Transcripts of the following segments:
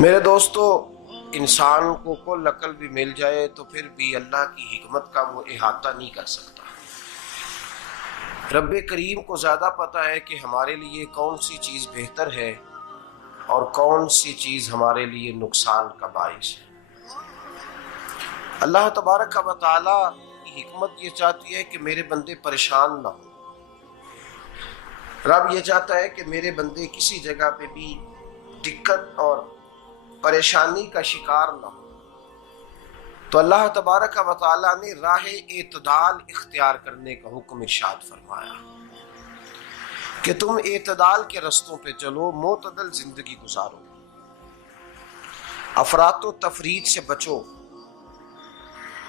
میرے دوستو، انسان کو کل عقل بھی مل جائے تو پھر بھی اللہ کی حکمت کا وہ احاطہ نہیں کر سکتا۔ رب کریم کو زیادہ پتہ ہے کہ ہمارے لیے کون سی چیز بہتر ہے اور کون سی چیز ہمارے لیے نقصان کا باعث ہے۔ اللہ تبارک و تعالی کی حکمت یہ چاہتی ہے کہ میرے بندے پریشان نہ ہوں۔ رب یہ چاہتا ہے کہ میرے بندے کسی جگہ پہ بھی دقت اور پریشانی کا شکار نہ ہو۔ تو اللہ تبارک و تعالی نے راہ اعتدال اختیار کرنے کا حکم ارشاد فرمایا کہ تم اعتدال کے رستوں پہ چلو، معتدل زندگی گزارو، افراط و تفریط سے بچو۔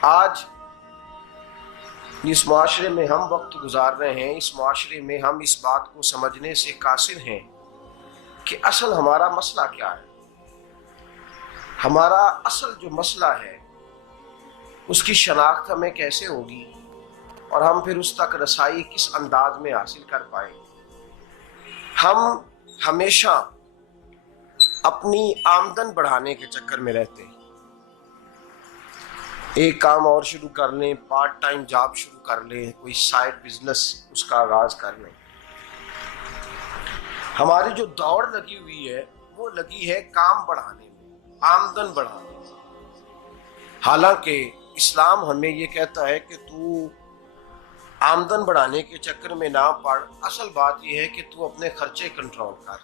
آج جس معاشرے میں ہم وقت گزار رہے ہیں، اس معاشرے میں ہم اس بات کو سمجھنے سے قاصر ہیں کہ اصل ہمارا مسئلہ کیا ہے۔ ہمارا اصل جو مسئلہ ہے اس کی شناخت ہمیں کیسے ہوگی اور ہم پھر اس تک رسائی کس انداز میں حاصل کر پائیں۔ ہم ہمیشہ اپنی آمدن بڑھانے کے چکر میں رہتے ہیں، ایک کام اور شروع کر لیں، پارٹ ٹائم جاب شروع کر لیں، کوئی سائیڈ بزنس اس کا آغاز کر لیں۔ ہماری جو دوڑ لگی ہوئی ہے وہ لگی ہے کام بڑھانے میں، آمدن بڑھانے میں، حالانکہ اسلام ہمیں یہ کہتا ہے کہ تو آمدن بڑھانے کے چکر میں نہ پڑ، اصل بات یہ ہے کہ تو اپنے خرچے کنٹرول کر۔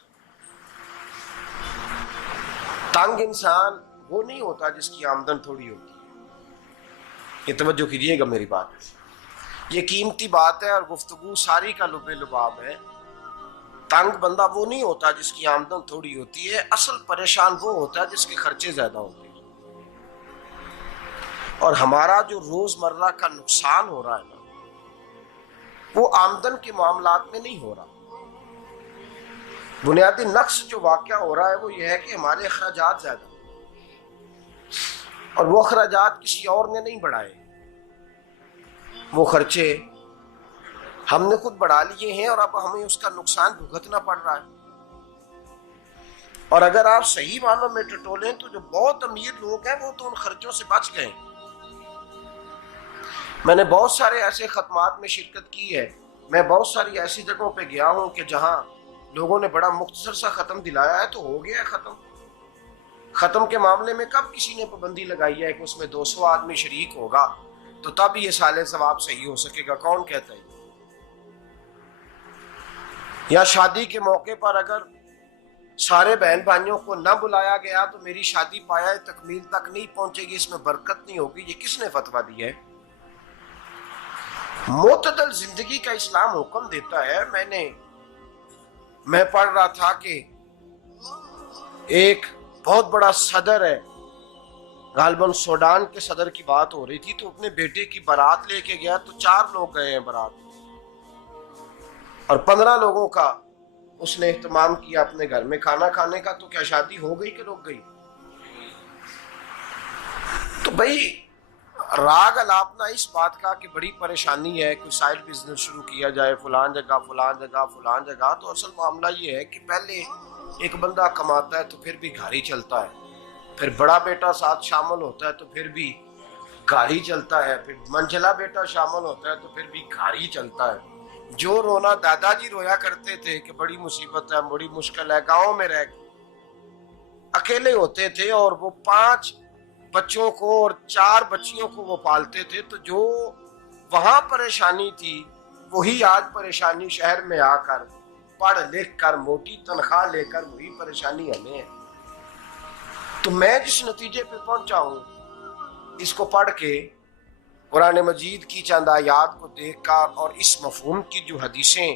تنگ انسان وہ نہیں ہوتا جس کی آمدن تھوڑی ہوتی ہے۔ یہ توجہ کیجیے گا میری بات، یہ قیمتی بات ہے اور گفتگو ساری کا لب لباب ہے۔ تنگ بندہ وہ نہیں ہوتا جس کی آمدن تھوڑی ہوتی ہے، اصل پریشان وہ ہوتا ہے جس کے خرچے زیادہ ہوتے ہیں۔ اور ہمارا جو روزمرہ کا نقصان ہو رہا ہے نا، وہ آمدن کے معاملات میں نہیں ہو رہا۔ بنیادی نقص جو واقعہ ہو رہا ہے وہ یہ ہے کہ ہمارے اخراجات زیادہ ہیں، اور وہ اخراجات کسی اور نے نہیں بڑھائے، وہ خرچے ہم نے خود بڑھا لیے ہیں اور اب ہمیں اس کا نقصان بھگتنا پڑ رہا ہے۔ اور اگر آپ صحیح معنوں میں ٹٹولیں تو جو بہت امیر لوگ ہیں وہ تو ان خرچوں سے بچ گئے۔ میں نے بہت سارے ایسے ختمات میں شرکت کی ہے، میں بہت ساری ایسی جگہوں پہ گیا ہوں کہ جہاں لوگوں نے بڑا مختصر سا ختم دلایا ہے تو ہو گیا ہے ختم۔ ختم کے معاملے میں کب کسی نے پابندی لگائی ہے کہ اس میں 200 آدمی شریک ہوگا تو تب یہ سال ثواب صحیح ہو سکے گا؟ کون کہتا ہے؟ یا شادی کے موقع پر اگر سارے بہن بھائیوں کو نہ بلایا گیا تو میری شادی پایہ تکمیل تک نہیں پہنچے گی، اس میں برکت نہیں ہوگی، یہ کس نے فتویٰ دیا ہے؟ معتدل زندگی کا اسلام حکم دیتا ہے۔ میں پڑھ رہا تھا کہ ایک بہت بڑا صدر ہے، غالباً سوڈان کے صدر کی بات ہو رہی تھی، تو اپنے بیٹے کی بارات لے کے گیا تو 4 لوگ گئے ہیں بارات، اور 15 لوگوں کا اس نے اہتمام کیا اپنے گھر میں کھانا کھانے کا۔ تو کیا شادی ہو گئی کہ رک گئی؟ تو بھئی راگ الاپنا اس بات کا کہ بڑی پریشانی ہے، کوئی سائیڈ بزنس شروع کیا جائے فلان جگہ فلان جگہ فلان جگہ، تو اصل معاملہ یہ ہے کہ پہلے ایک بندہ کماتا ہے تو پھر بھی گھر ہی چلتا ہے، پھر بڑا بیٹا ساتھ شامل ہوتا ہے تو پھر بھی گھر ہی چلتا ہے، پھر منجلا بیٹا شامل ہوتا ہے تو پھر بھی گھر ہی چلتا ہے۔ جو رونا دادا جی رویا کرتے تھے کہ بڑی مصیبت ہے، بڑی مشکل ہے، گاؤں میں رہ اکیلے ہوتے تھے اور وہ 5 بچوں کو اور 4 بچیوں کو وہ پالتے تھے، تو جو وہاں پریشانی تھی وہی آج پریشانی شہر میں آ کر پڑھ لکھ کر موٹی تنخواہ لے کر وہی پریشانی ہمیں ہے۔ تو میں جس نتیجے پہ پہنچا ہوں اس کو پڑھ کے، قرآن مجید کی چند آیات کو دیکھ کر اور اس مفہوم کی جو حدیثیں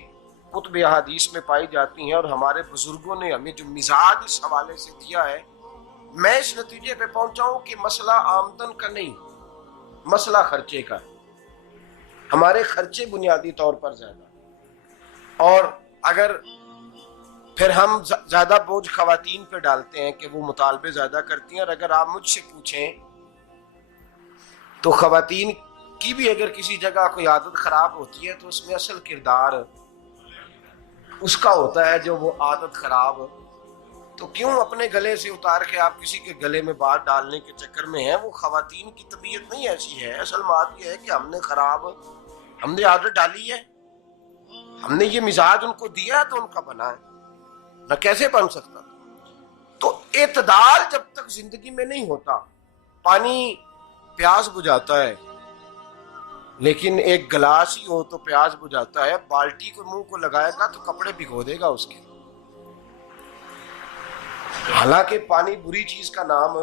کتب احادیث میں پائی جاتی ہیں اور ہمارے بزرگوں نے ہمیں جو مزاج اس حوالے سے دیا ہے، میں اس نتیجے پہ پہنچا ہوں کہ مسئلہ آمدن کا نہیں، مسئلہ خرچے کا ہے۔ ہمارے خرچے بنیادی طور پر زیادہ، اور اگر پھر ہم زیادہ بوجھ خواتین پہ ڈالتے ہیں کہ وہ مطالبے زیادہ کرتی ہیں، اور اگر آپ مجھ سے پوچھیں تو خواتین کی بھی اگر کسی جگہ کوئی عادت خراب ہوتی ہے تو اس میں اصل کردار اس کا ہوتا ہے جو وہ عادت خراب تو کیوں اپنے گلے سے اتار کے آپ کسی کے گلے میں بات ڈالنے کے چکر میں ہیں؟ وہ خواتین کی طبیعت نہیں ایسی ہے. اصل بات یہ ہے کہ ہم نے عادت ڈالی ہے، ہم نے یہ مزاج ان کو دیا ہے تو ان کا بنا ہے، نہ کیسے بن سکتا. تو اعتدال جب تک زندگی میں نہیں ہوتا، پانی پیاس بجھاتا ہے لیکن ایک گلاس ہی ہو تو پیاس بجھاتا ہے، بالٹی کو منہ کو لگائے گا تو کپڑے بھگو دے گا اس کے. حالانکہ پانی بری چیز کا نام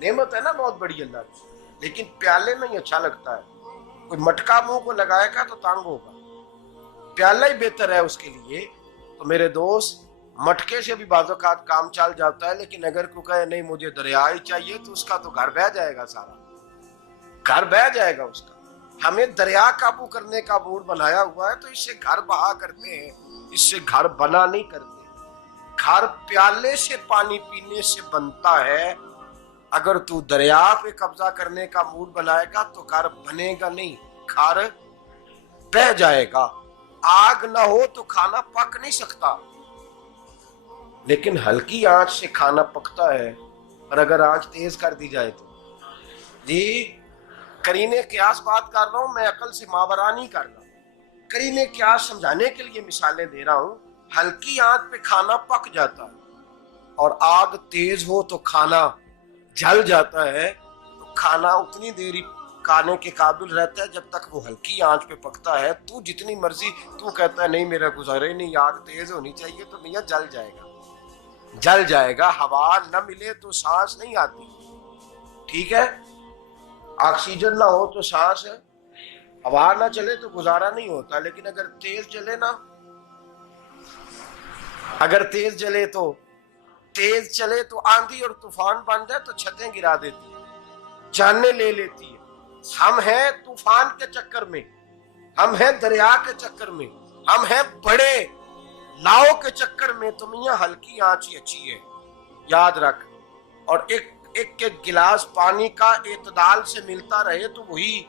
نعمت ہے نا بہت بڑی اللہ کی، لیکن پیالے میں ہی اچھا لگتا ہے. کوئی مٹکا منہ کو لگائے گا تو تانگ ہوگا، پیالہ ہی بہتر ہے اس کے لیے. تو میرے دوست، مٹکے سے بھی بعض اوقات کام چل جاتا ہے، لیکن اگر کوئی کہے نہیں مجھے دریا ہی چاہیے تو اس کا تو گھر بہ جائے گا، سارا گھر بہ جائے گا اس کا. ہمیں دریا قابو کرنے کا موڈ بنایا ہوا ہے تو اس سے گھر بہا کرتے ہیں، اس سے گھر بنا نہیں کرتے. گھر پیالے سے پانی پینے سے بنتا ہے. اگر تو دریا پہ قبضہ کرنے کا موڈ بنائے گا تو گھر بنے گا نہیں، گھر بہ جائے گا. آگ نہ ہو تو کھانا پک نہیں سکتا، لیکن ہلکی آنچ سے کھانا پکتا ہے. اور اگر آنچ تیز کر دی جائے تو جی قرینے قیاس بات کر رہا ہوں، میں عقل سے ماورا نہیں کر رہا. قرینے قیاس سمجھانے کے لیے مثالیں دے رہا ہوں. ہلکی آنچ پہ کھانا پک جاتا ہے اور آگ تیز ہو تو کھانا جل جاتا ہے. تو کھانا اتنی دیر کھانے کے قابل رہتا ہے جب تک وہ ہلکی آنچ پہ پکتا ہے. تو جتنی مرضی تو کہتا ہے نہیں میرا گزارے نہیں، آگ تیز ہونی چاہیے، تو میاں جل جائے گا، جل جائے گا. ہوا نہ ملے تو سانس نہیں آتی، ٹھیک ہے؟ آکسیجن نہ ہو تو سانس، ہوا نہ چلے تو گزارا نہیں ہوتا. لیکن اگر تیز چلے نا، اگر تیز چلے تو آندھی اور طوفان بن جائے تو چھتیں گرا دیتی ہے، جانیں لے لیتی ہے. ہم ہیں طوفان کے چکر میں، ہم ہیں دریا کے چکر میں، ہم ہیں بڑے لاؤ کے چکر میں. تو میاں ہلکی آنچ ہی اچھی ہے، یاد رکھ. اور ایک گلاس پانی کا اعتدال سے ملتا رہے تو وہی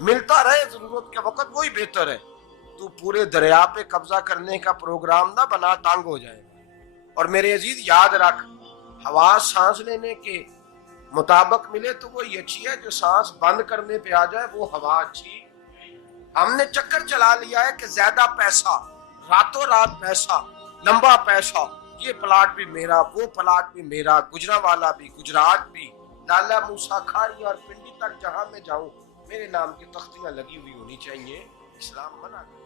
ملتا رہے، ضرورت کے وقت وہی بہتر ہے. تو پورے دریا پہ قبضہ کرنے کا پروگرام نہ بنا، تانگ ہو جائے گا. اور میرے عزیز یاد رکھ، ہوا سانس لینے کے مطابق ملے تو وہی اچھی ہے، جو سانس بند کرنے پہ آ جائے وہ ہوا اچھی. ہم نے چکر چلا لیا ہے کہ زیادہ پیسہ، راتوں رات پیسہ، لمبا پیسہ، یہ پلاٹ بھی میرا، وہ پلاٹ بھی میرا، گجرانوالا بھی، گجرات بھی، لالا موسیٰ کھاری اور پنڈی تک جہاں میں جاؤں میرے نام کی تختیاں لگی ہوئی ہونی چاہیے. اسلام منع کرتا ہے.